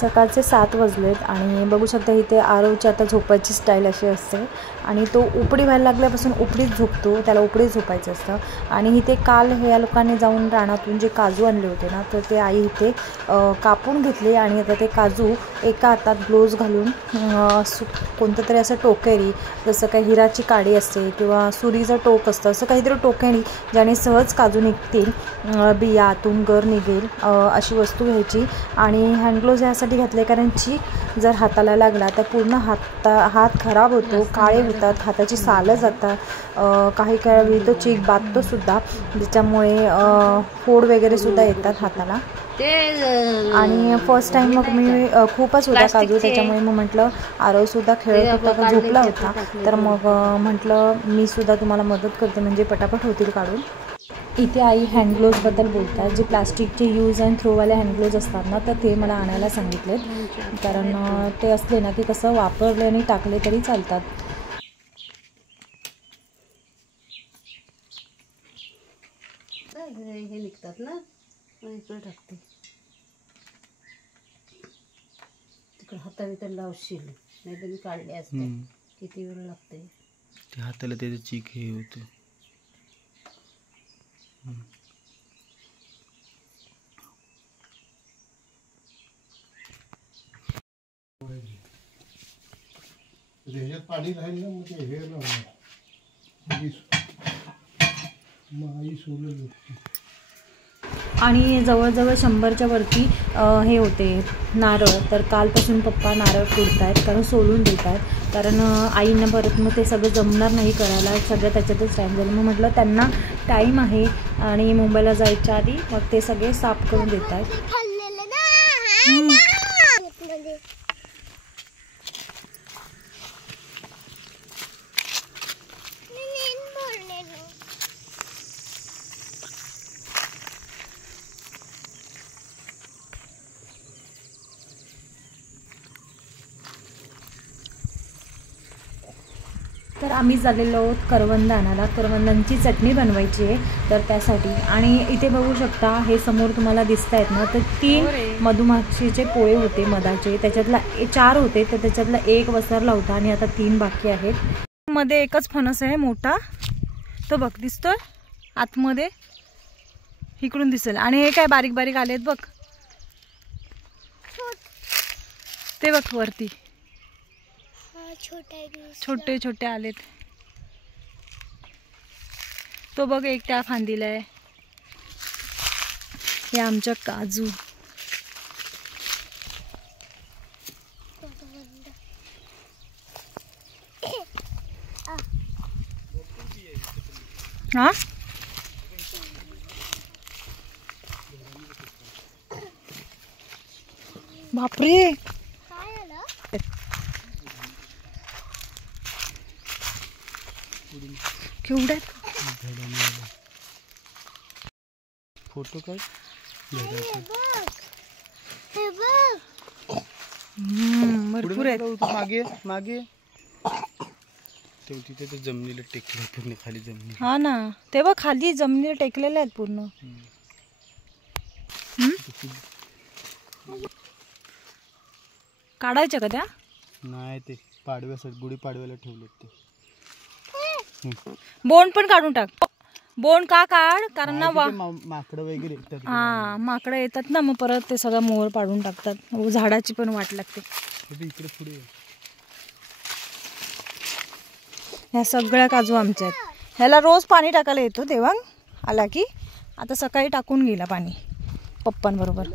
सकाळचे 7 वाजलेत आणि बघू शकता इथे आरवची आता झोपायची स्टाईल अशी असते आणि तो उपडी व्हायला लागल्यापासून उपडीच झोपतो, त्याला उपडीच झोपायचं असतं. आणि इथे काल ह्या लोकांनी जाऊन रानातून जे काजू आणले होते ना, तर ते आई इथे कापून घेतले आणि आता ते काजू एका हातात ग्लोव्ज घालून कोणतं तरी असं टोकेरी, जसं काही हिराची काडी असते किंवा सुरीचं टोक असतं, असं काहीतरी टोकेरी ज्याने सहज काजू निघतील, बियातून गर निघेल अशी वस्तू घ्यायची. आणि हँडग्लोव्ज यासाठी घातले कारण चीक जर हाताला लागला तर पूर्ण हात खराब होतो, काळे होतात, हाताची सालं जातात, काही वेळी तो चीक बाधतो सुद्धा, ज्याच्यामुळे फोड वगैरे सुद्धा येतात हाताला. आणि फर्स्ट टाईम मग मी खूपच होता काजू, त्याच्यामुळे मग म्हटलं आरवसुद्धा खेळत होता का झोपला होता, तर मग म्हटलं मी सुद्धा तुम्हाला मदत करते म्हणजे पटापट होतील काढून. इथे आई हँडग्लोव्जबद्दल बोलतात, जे प्लास्टिकचे यूज अँड थ्रोवाले हँडग्लोव्ज असतात ना, तर ते मला आणायला सांगितलेत, कारण ते असले ना की कसं वापरले आणि टाकले तरी चालतात. हे निघतात ना, इकडे टाकते, तिकडे हातावितर लावशील नाही तर मी काढले असते. किती वेळ लागते ते हाताला, त्याचं चीक हे होतं. पाणी राहील ना, मग हे आणि जवळजवळ 100च्या वरती हे होते नारळ, तर कालपासून पप्पा नारळ फोडत आहेत कारण सोलून देत आहेत, कारण आईंना परत मग ते सगळं जमणार नाही करायला, सगळं त्याच्यातच टाईम झालं. मग म्हटलं त्यांना टाईम आहे आणि मुंबईला जायच्या आधी मग ते सगळे साफ करून देत आहेत. तर आम्ही झालेलो आहोत करवंद आणायला, करवंदांची चटणी बनवायची आहे तर त्यासाठी. आणि इथे बघू शकता हे समोर तुम्हाला दिसत आहेत ना, तर 3 मधुमाशीचे पोळे होते मधाचे, त्याच्यातला 4 होते, तर त्याच्यातला 1 वसरला होता आणि आता 3 बाकी आहेत. मध्ये एकच फणस आहे मोठा, तो बघ दिसतोय आतमध्ये, इकडून दिसेल. आणि हे काय बारीक बारीक आलेत बघ, ते बघ वरती छोटे छोटे आलेत. तो बघ एक त्या फांदीला आहे. हे आमच्या काजू. हा बापरे, केवढ्या फोटो काढ. भरपूर आहेत. मागे मागे तिथे ते जमिनीला टेकले पूर्ण खाली जमिनी. हा ना, ते बघ खाली जमिनीला टेकलेले आहेत पूर्ण. काढायच्या का त्या? नाही, ते पाडव्यासाठी गुढी पाडव्याला ठेवलेत ते. बोंड पण काढून टाक. बोंड का काढ, कारण ना माकडं वगैरे येतात. हा, माकडं येतात ना, मग परत ते सगळं मोहर पाडून टाकतात, झाडाची पण वाट लागते. इकडे पुढे ह्या सगळ्या काजू आमच्या आहेत. ह्याला रोज पाणी टाकायला येतो देवांग आला की. आता सकाळी टाकून गेला पाणी पप्पांबरोबर.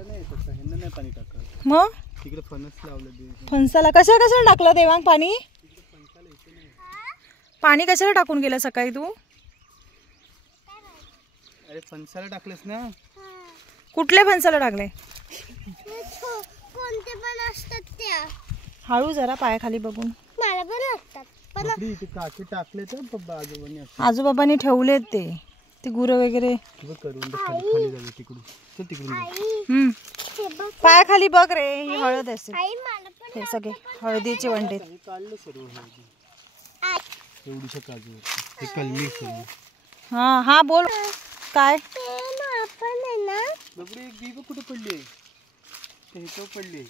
मग तिकडे फणस लावलं, फणसाला कशाला टाकलं देवांग पाणी? पाणी कशाला टाकून गेला सकाळी तू? अरे फणसाला टाकलेस ना. कुठल्या फणसाला टाकले? कोणते पण असतात त्या. हळू जरा पायाखाली बघून. मला पण असतात, काठी टाकले तर आजोबाबांनी ठेवलेत ते गुरं वगैरे. पायाखाली बघ रे, ही हळद असेल. हे सगळे हळदीचे वंडे. हा हा बोल काय. कुठे पडली? पडली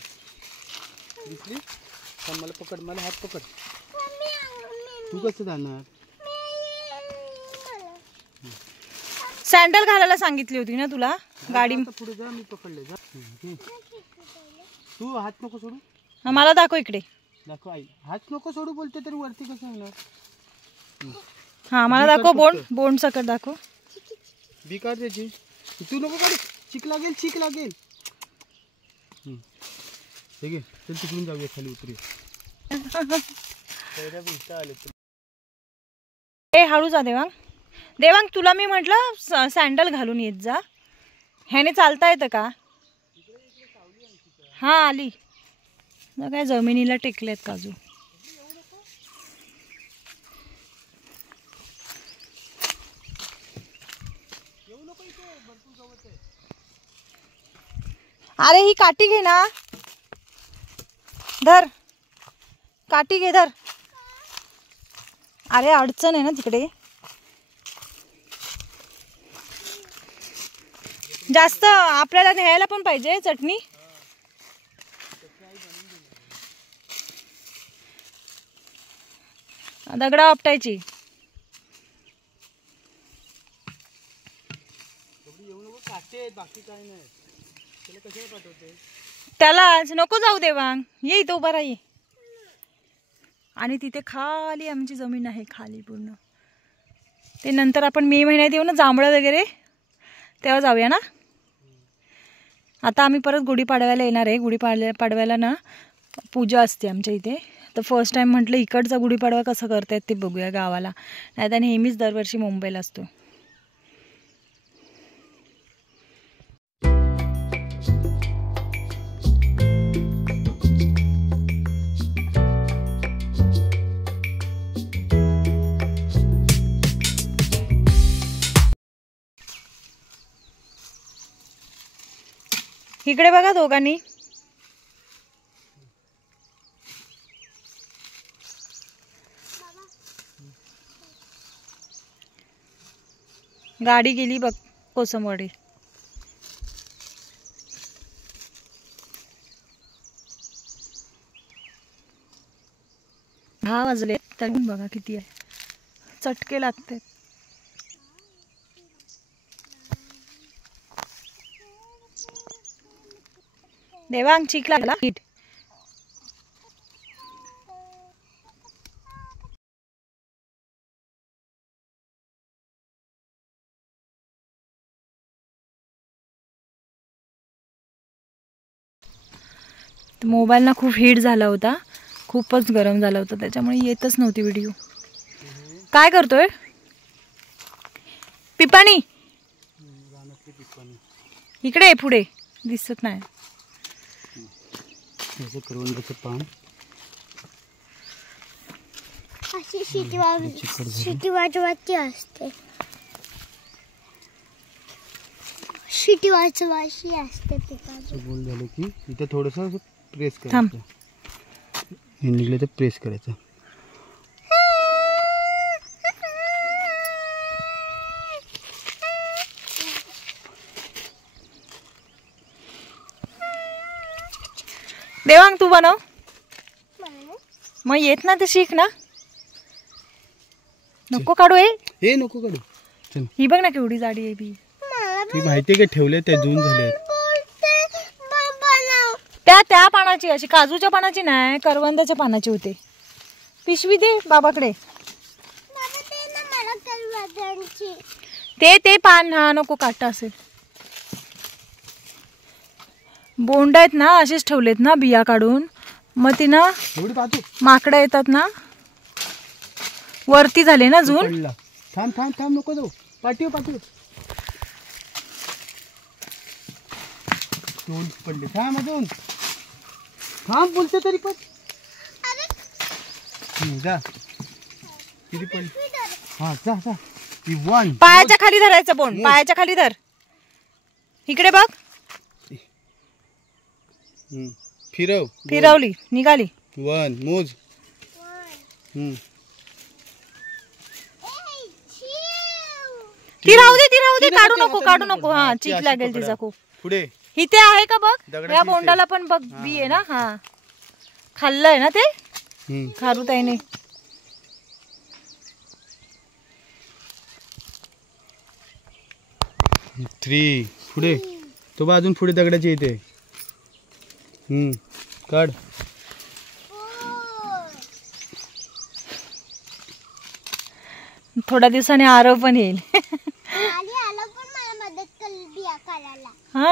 दिसली? थांब, मला पकड, मला हात पकड. तू कसं जाणार? सँडल घालायला सांगितली होती ना तुला गाडी. पुढे जा, मी पकडले. जा तू हात नको सोडू. मला दाखव इकडे. दाखव आई. हात नको सोडू बोलते तरी वरती कसं होणार? हा मला दाखव. बोंड सकट दाखव. बी काढ त्याची. तू नको काढ. चिक लागेल, चिक लागेल. ठीक आहे, चल तिकडून जाऊया, खाली उतरूया. ए हळू जा देवांग. देवांग तुला मी म्हटलं सँडल घालून येत जा. ह्याने चालता येतं का? हा आली. काय जमिनीला टेकलेत काजू. अरे ही काठी घे ना. धर काठी घे, धर. अरे अडचण आहे ना तिकडे. जास्त आपल्याला न्यायला पण पाहिजे चटणी. दगडा आपटायची. बाकी काय नाही. त्याला नको जाऊ देवांग. ये इथं उभा राही. आणि तिथे खाली आमची जमीन आहे, खाली पूर्ण. ते नंतर आपण मे महिन्यात येऊ ना, जांभळं वगैरे, तेव्हा जाऊया ना. आता आम्ही परत गुढीपाडव्याला येणार आहे. गुढीपाडव्याला ना पूजा असते आमच्या इथे. तर फर्स्ट टाइम म्हटलं इकडचा गुढीपाडवा कसं करतायत ते बघूया गावाला. नाही तर नेहमीच दरवर्षी मुंबईला असतो. इकडे बघा दोघांनी. गाडी गेली बघ कोसमवाडी. दहा वाजले तरी बघा किती आहे. चटके लागते. देवांग चिक लागला. मोबाईल ना खूप हीट झाला होता, खूपच गरम झाला होता, त्याच्यामुळे येतच नव्हती व्हिडिओ. काय करतोय पिपाणी? इकडे पुढे दिसत नाही. करवंदाचं पान अशी शिटी वाजवायची असते. शिटी वाजवायची असते. बोल झालं की इथे थोडंसं प्रेस करायचं. हे निघले तर प्रेस करायचं. देवांग तू बनव. मग येत ना तर शिक ना. नको काढू. हे नको काढू. चल ही बघ ना केवढी जाडी आहे बी. ती माहिती आहे का ठेवले ते जून झाले. त्या पानाची, अशी काजूच्या पानाची नाही, करवंदाच्या पानाची होते. पिशवी दे बाबाकडे. ते पान हा नको काटा असेल. बोंड आहेत ना असेच ठेवलेत ना बिया काढून. मग ती ना माकडं येतात ना वरती झाले ना अजून. थांब थांब थांब नको जाऊ. पाठीव पाठीव दोन पडले. थांब अजून थांब बोलते तरी पण. जा किती पडले. हा जा जा. वन पायाच्या खाली धरायचं बोंड. पायाच्या खाली धर. इकडे बघ. फिरव. फिरवली निघाली. वन मोज. ती राहू दे काढू नको. हा चीक लागेल तिचा खूप. पुढे इथे आहे का बघ. या बोंडाला पण बघ बी आहे ना. हा खाल्लंय ना ते खारुताईने. थ्री पुढे तो बा अजून पुढे दगडाची इथे. काढ. थोड्या दिवसाने आरव पण येईल. हा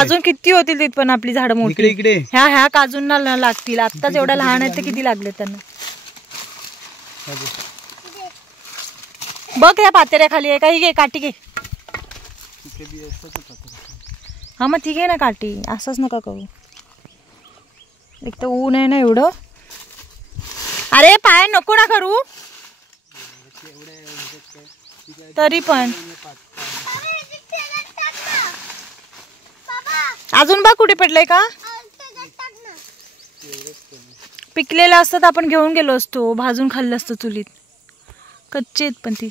अजून किती होतील तिथ पण आपली झाडं मोठी. इकडे ह्या काजूंना लागतील. आत्ताच एवढ्या लहान आहेत तर किती लागले त्यांना. बघ ह्या पातेऱ्या खाली आहे काही घे काठी घे. हा मग ठीक आहे ना काठी. असंच नका करू. एक तर ऊन आहे ना एवढं. अरे पाय नको ना करू. तरी पण अजून बघ कुठे पडलंय का. पिकलेलं असतं आपण घेऊन गेलो असतो. भाजून खाल्लं असतं चुलीत. कच्चे आहेत पण ती.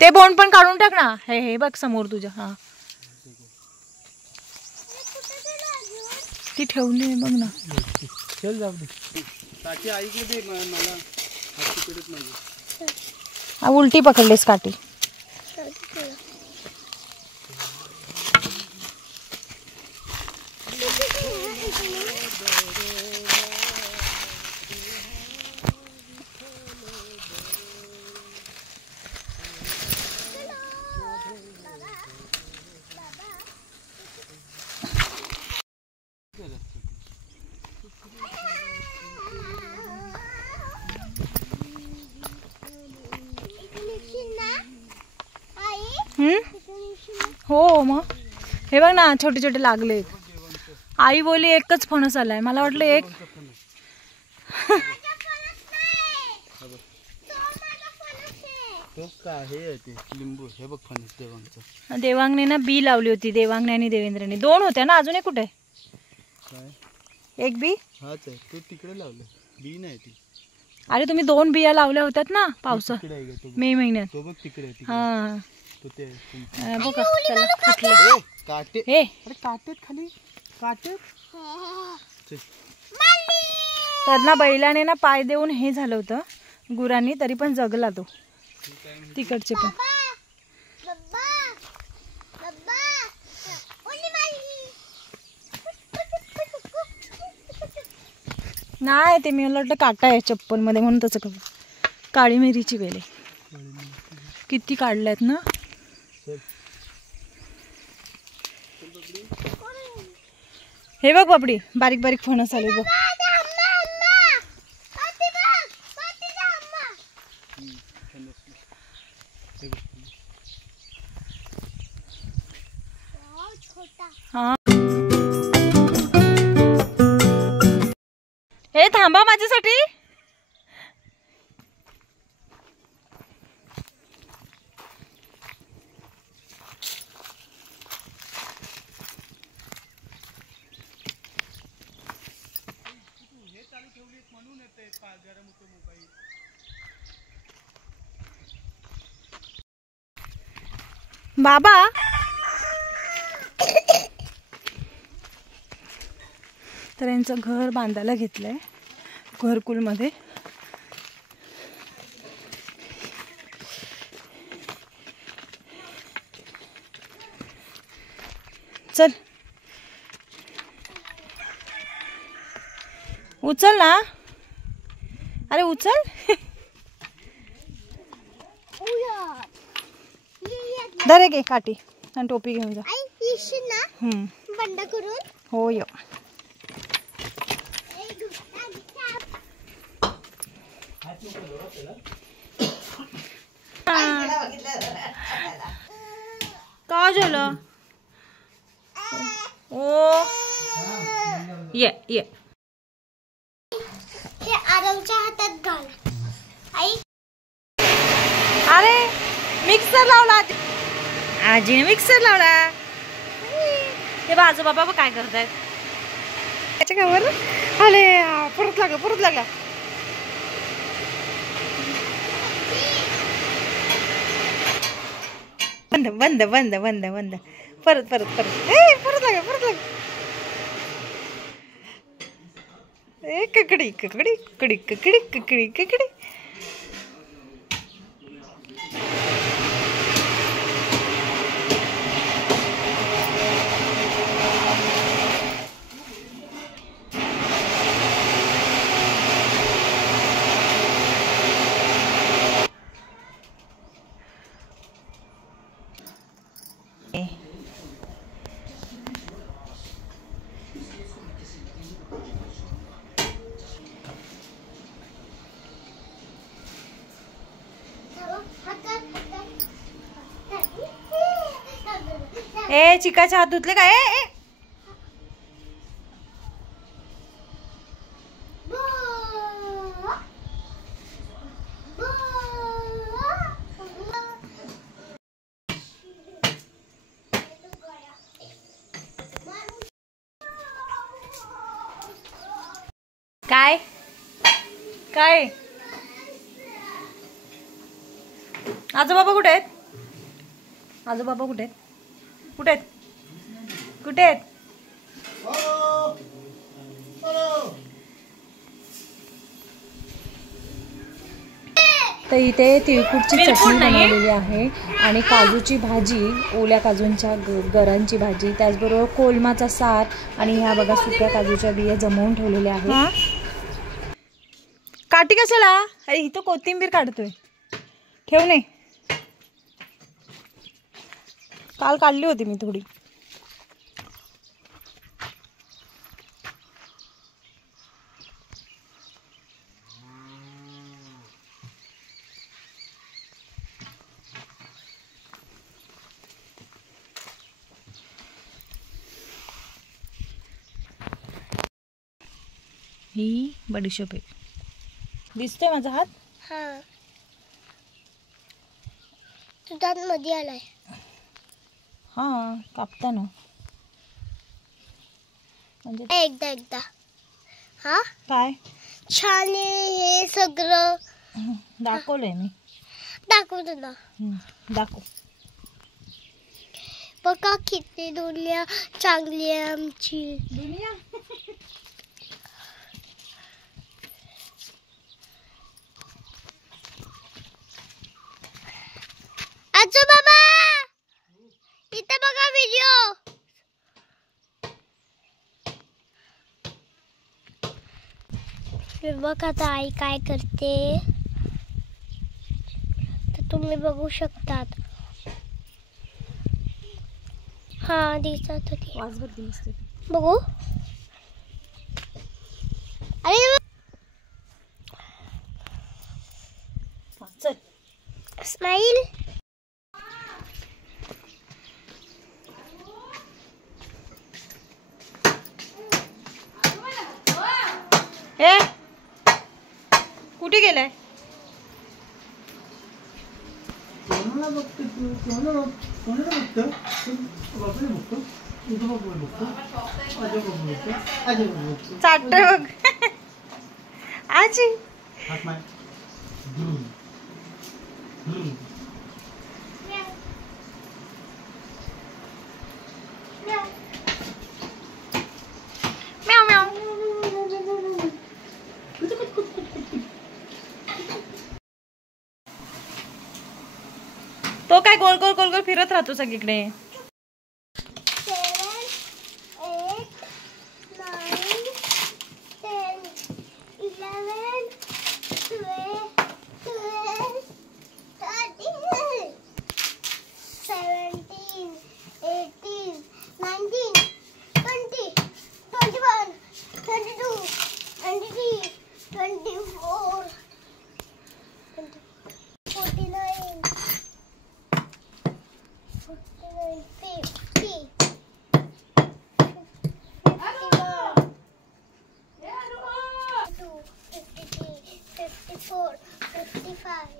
ते बोंड पण काढून टाक ना. हे बघ समोर तुझ्या. हा ती ठेवली आहे बघ ना. चल जाऊ दे. काठी ऐकली दे मला. उलटी पकडलीस काठी. हो मग हे बघ ना छोटे छोटे लागले. आई बोली एकच फणस आलाय. मला वाटलं एक. लिंबू हे बघ फणस देवांगचं. देवांगने ना बी लावली होती. देवांगने आणि देवेंद्रने 2 होत्या ना. अजून एक कुठे. एक बी हाच आहे. तू तिकडे लावलं बी नाही ती. अरे तुम्ही 2 बिया लावल्या होत्यात ना पावसात मे महिन्यात. तो बघ तिकडे. हा बघा चला काटे. हे काटेत खाली काटेत. तर ना बैलाने ना पाय देऊन हे झालं होतं गुरांनी. तरी पण जगला तो. तिकडचे पण नाही. ते मी वाटलं काटा आहे चप्पल मध्ये म्हणून तसं करू. काळी मिरीची वेल आहे. किती काढल्यात ना. हे बघ बापडी बारीक बारीक फणस आले बघ. हा हे थांबा माझ्यासाठी. बाबा तर यांचं घर बांधायला घेतलंय घरकुलमध्ये. चल उचल ना. अरे उचल. धरे घे काठी आणि टोपी घेऊन जा. बंद करून हो यो. काय झालं. ओ ये हे आरवच्या हातात घाल. आई अरे मिक्सर लावला. आजीने मिक्सर लावला. हे बाजू बाबा काय करतायत. त्याच्या कावर आले. परत लागला. बंद. परत. परत लागा. ए ककडी ककडी ककडी ककडी ककडी ककडी. ए चिकाचे हात धुतले काय? काय काय आजोबाबा कुठे आहेत? आजोबाबा कुठे आहेत? कुठे आहेत? कुठे आहेत? तर इथे तिळकुटची चटणी बनवलेली आहे आणि काजूची भाजी, ओल्या काजूंच्या गरांची भाजी, त्याचबरोबर कोलमाचा सार आणि ह्या बघा सुक्या काजूच्या बिया जमवून ठेवलेल्या आहेत. काठी कशाला? अरे इथं कोथिंबीर काढतोय. ठेव नाही, काल काढली होती मी थोडी. ही बडीशोप आहे. दिसतोय माझा हात? हा तुझ्यात मध्ये आलाय. हा कापताना म्हणजे एकदा हा काय छान आहे हे सगळं. दाखवलंय मी. दाखवतो ना. दाखव. बघा किती दुनिया चांगली आहे आमची. दुनिया आजो बाबा इथे बघा व्हिडिओ. बघा आता आई काय करते तर तुम्ही बघू शकतात. हा दिसत होती. बघू. अरे चल स्माइल. ए कुठे गेलाय? चाटतोय बघ आजी. म्याव म्याव. तो काय गोल गोल गोल गोल फिरत राहतो सगळीकडे. 55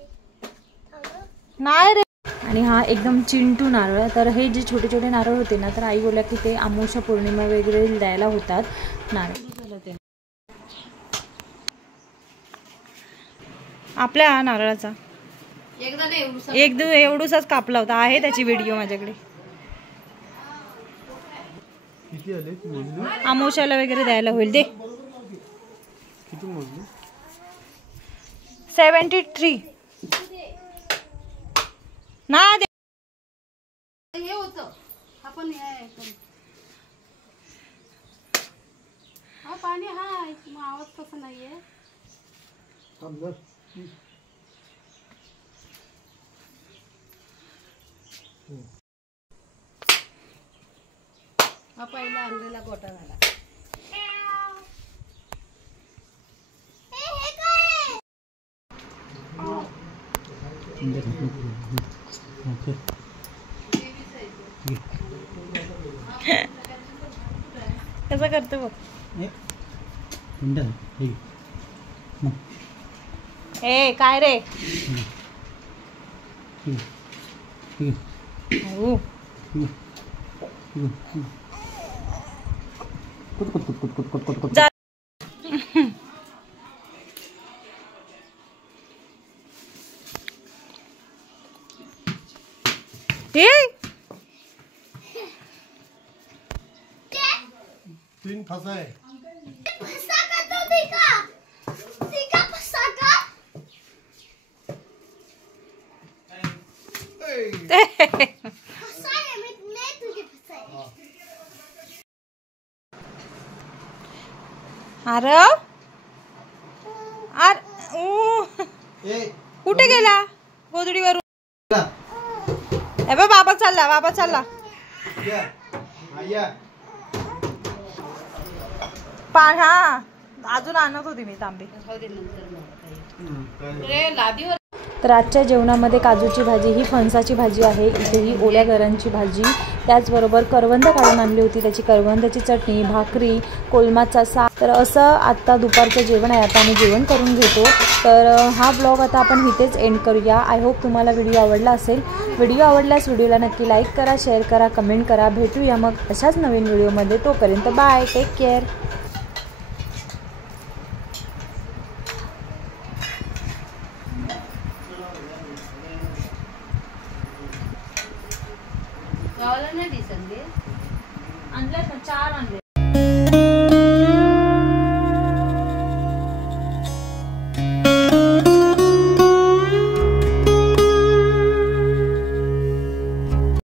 नाही रे. आणि हा एकदम चिंटू नारळ. तर हे जे छोटे छोटे नारळ होते ना, तर आई बोलल्या की ते अमावस्या पौर्णिमा वगैरे द्यायला होतात नारळ. आपल्या नारळाचा एवढूसाच कापला होता. आहे त्याची व्हिडिओ माझ्याकडे. अमावस्याला वगैरे द्यायला होईल. दे किती मोजली? 73 ना दे. हे होतं आपण हे हा पाणी हाय मग आवाज तसा नाहीये. हा पहिला आणलेला गोटा झाला. कसं करतो बघ. ए काय रे. हो. जा. ए 3 फसा है. फसा का तो देखा फसा का. फसा है मैं तुझे फसा है. आरव कुठे गेला गोधडीवरून. बाबा चालला पाण. हा अजून आणत होती मी तांबे. तर आजच्या जेवणामध्ये काजूची भाजी, ही फणसाची भाजी आहे, इथे ही ओल्या गरांची भाजी, त्याचबरोबर करवंद काढून आणली होती, त्याची करवंदाची चटणी, भाकरी, कोलमाचा साग. तर असं आत्ता दुपारचं जेवण आहे. आता आम्ही जेवण करून घेतो. तर हा ब्लॉग आता आपण इथेच एंड करूया. आय होप तुम्हाला व्हिडिओ आवडला असेल. व्हिडिओ आवडल्यास व्हिडिओला नक्की लाईक करा, शेअर करा, कमेंट करा. भेटूया मग अशाच नवीन व्हिडिओमध्ये. तोपर्यंत बाय, टेक केअर. गावाला नाही दिसत आणले 4 आणले.